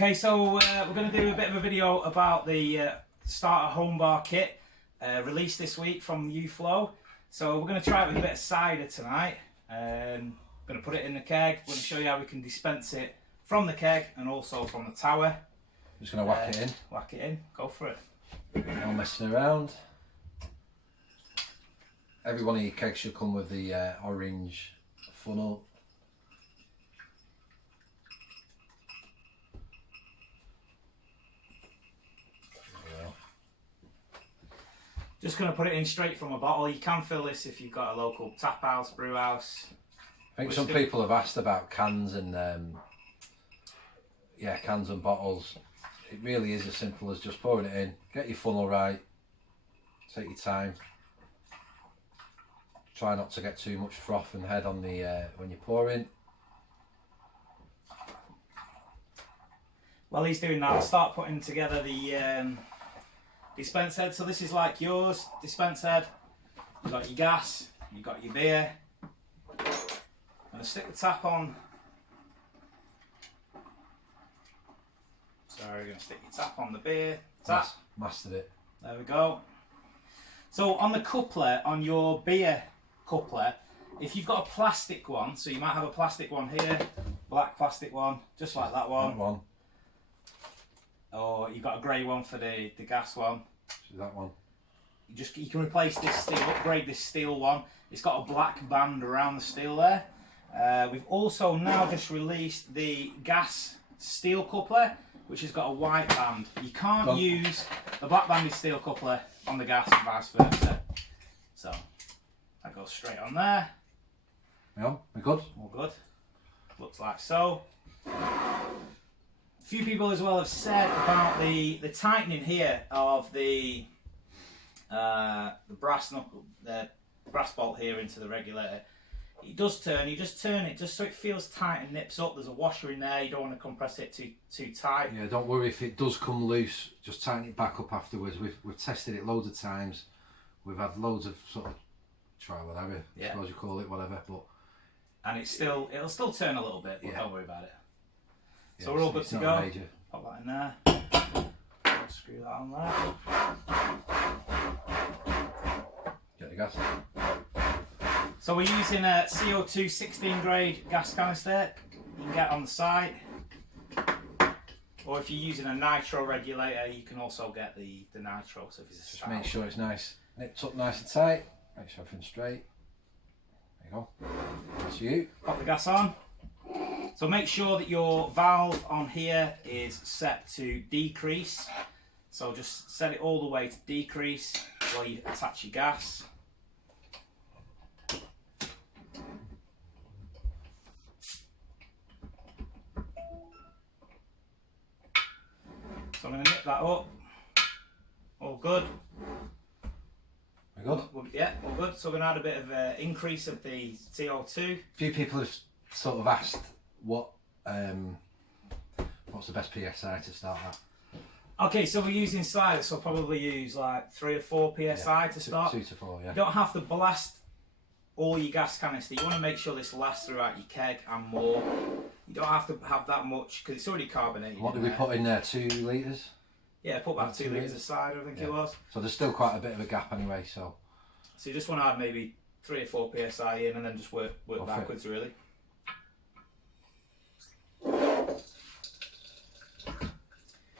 Okay, so we're going to do a bit of a video about the starter home bar kit released this week from Uflow. So we're going to try it with a bit of cider tonight. Going to put it in the keg. We're going to show you how we can dispense it from the keg and also from the tower. Just going to whack it in. Whack it in, go for it. No messing around. Every one of your kegs should come with the orange funnel. Just going to put it in straight from a bottle. You can fill this if you've got a local tap house, brew house. I think some people have asked about cans and cans and bottles. It really is as simple as just pouring it in. Get your funnel right. Take your time. Try not to get too much froth and head on the when you're pouring. While he's doing that, I'll start putting together the dispense head. So this is like yours, dispense head. You've got your gas, you've got your beer. I'm going to stick the tap on. So we're going to stick your tap on the beer tap. Mastered it. There we go. So on the coupler, on your beer coupler, if you've got a plastic one, so you might have a plastic one here, black plastic one, just like that one. That one. Or you've got a grey one for the gas one. That one. You can replace this steel, upgrade this steel one. It's got a black band around the steel there. We've also now just released the gas steel coupler, which has got a white band. You can't use the black banded steel coupler on the gas and vice versa. So that goes straight on there. Yeah, we're good. All good. Looks like so. A few people as well have said about the tightening here of the brass knuckle, the brass bolt here into the regulator. It does turn. You just turn it just so it feels tight and nips up. There's a washer in there. You don't want to compress it too tight. Yeah, don't worry if it does come loose. Just tighten it back up afterwards. We've tested it loads of times. We've had loads of sort of trial whatever. I suppose you call it whatever, but and it'll still turn a little bit, but don't worry about it. Yeah, so we're all good to go. Major. Pop that in there. Screw that on there. Get the gas. So we're using a CO2 16 grade gas canister you can get on the site. Or if you're using a nitro regulator, you can also get the nitro. So if it's just make sure it's nice, nipped up nice and tight. Make sure everything's straight. There you go. That's you. Pop the gas on. So make sure that your valve on here is set to decrease. So just set it all the way to decrease while you attach your gas. So I'm going to nip that up. All good. We're good? Yeah, all good. So we're going to add a bit of an increase of the CO2. A few people have sort of asked what's the best PSI to start at? Okay, so we're using cider, so probably use like 3 or 4 PSI to start. 2 to 4, yeah. You don't have to blast all your gas canister. You want to make sure this lasts throughout your keg and more. You don't have to have that much because it's already carbonated. What did we put in there? 2 litres? Yeah, put about 2 litres of cider, I think it was. So there's still quite a bit of a gap anyway. So you just want to add maybe 3 or 4 PSI in and then just work backwards really.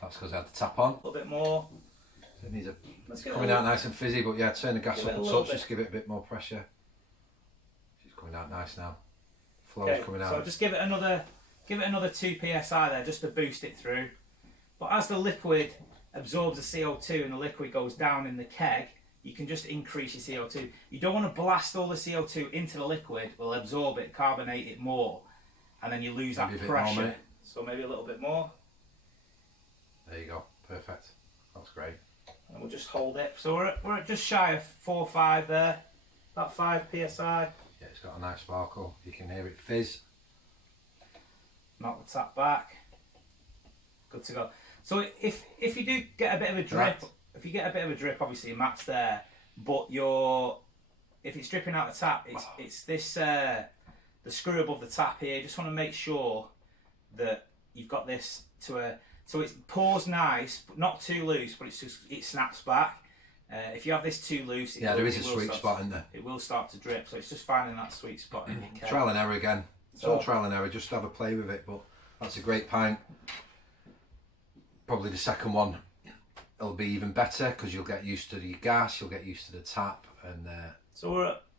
That's because I had the tap on. A little bit more. So it needs coming out nice and fizzy, but yeah, turn the gas up a touch, just give it a bit more pressure. It's coming out nice now. Flow's coming out. So just give it another 2 PSI there just to boost it through. But as the liquid absorbs the CO2 and the liquid goes down in the keg, you can just increase your CO2. You don't want to blast all the CO2 into the liquid, will absorb it, carbonate it more, and then you lose that pressure. So maybe a little bit more. There you go, perfect. That's great. And we'll just hold it. So we're at just shy of 4 or 5 there, about 5 PSI. Yeah, it's got a nice sparkle. You can hear it fizz. Knock the tap back. Good to go. So if you do get a bit of a drip, obviously your mat's there, but if it's dripping out the tap, it's this the screw above the tap here. You just want to make sure that you've got this to a, so it pours nice, but not too loose, but it's just, it snaps back. If you have this too loose, there is a sweet spot in there. It will start to drip, so it's just finding that sweet spot in your keg. Trial and error again. It's all trial and error, just have a play with it, but that's a great pint. Probably the second one it'll be even better because you'll get used to the gas, you'll get used to the tap, and so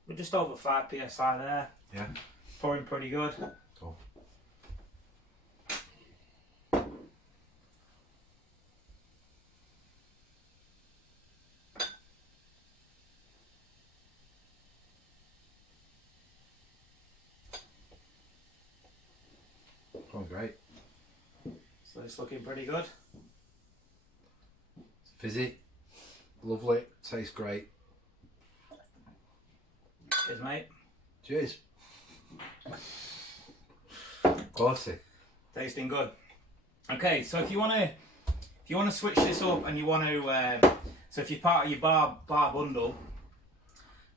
we're just over 5 psi there. Yeah. Pouring pretty good. Cool. Oh, great. So it's looking pretty good. Fizzy, lovely, tastes great. Cheers, mate. Cheers. Quality. Tasting good. Okay, so if you want to switch this up and you want to, so if you're part of your bar bundle,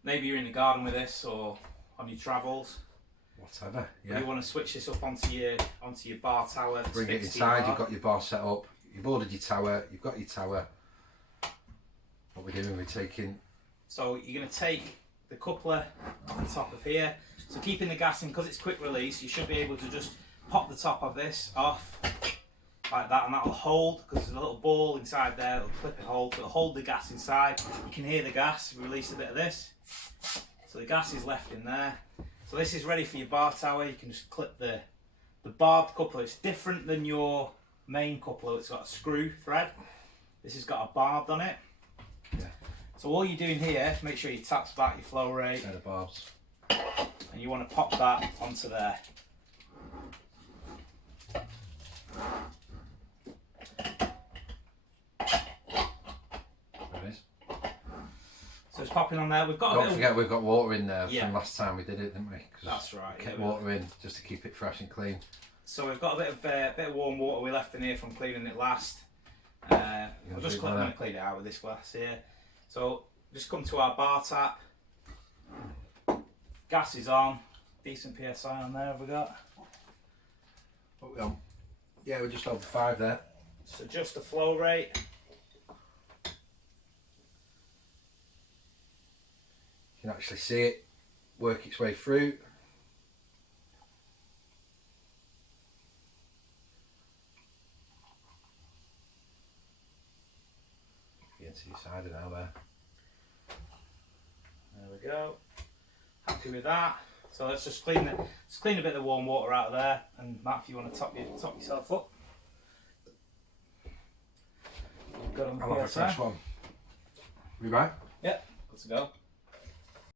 maybe you're in the garden with this or on your travels. Whatever, yeah. You want to switch this up onto your bar tower. Bring it inside, you've got your bar set up, you've ordered your tower, you've got your tower. What we're doing, we're taking... So you're going to take the coupler on the top of here. So keeping the gas in, because it's quick release, you should be able to just pop the top of this off like that, and that'll hold, because there's a little ball inside there, it'll clip and hold, so it'll hold the gas inside. You can hear the gas, release a bit of this. So the gas is left in there. So this is ready for your bar tower. You can just clip the barbed coupler. It's different than your main coupler. It's got a screw thread. This has got a barbed on it. Yeah. So all you're doing here, make sure you taps back your flow rate. Set of barbs. And you want to pop that onto there. There it is. So it's popping on there. We've got Don't forget we've got water in there Yeah. from last time we did it, didn't we? 'Cause That's right. kept Yeah, water in just to keep it fresh and clean. so we've got a bit of warm water we left in here from cleaning it last. I'll just clean it out with this glass here. So just come to our bar tap. Gas is on. Decent PSI on there have we got. What we on? Yeah, we're just over 5 there. So just the flow rate. You can actually see it work its way through. Get to your side now there. There we go. Happy with that. So let's just clean a bit of the warm water out of there. And Matt, if you want to top yourself up. You've got on I'll have a PSI. fresh one. We right? Yeah, good to go.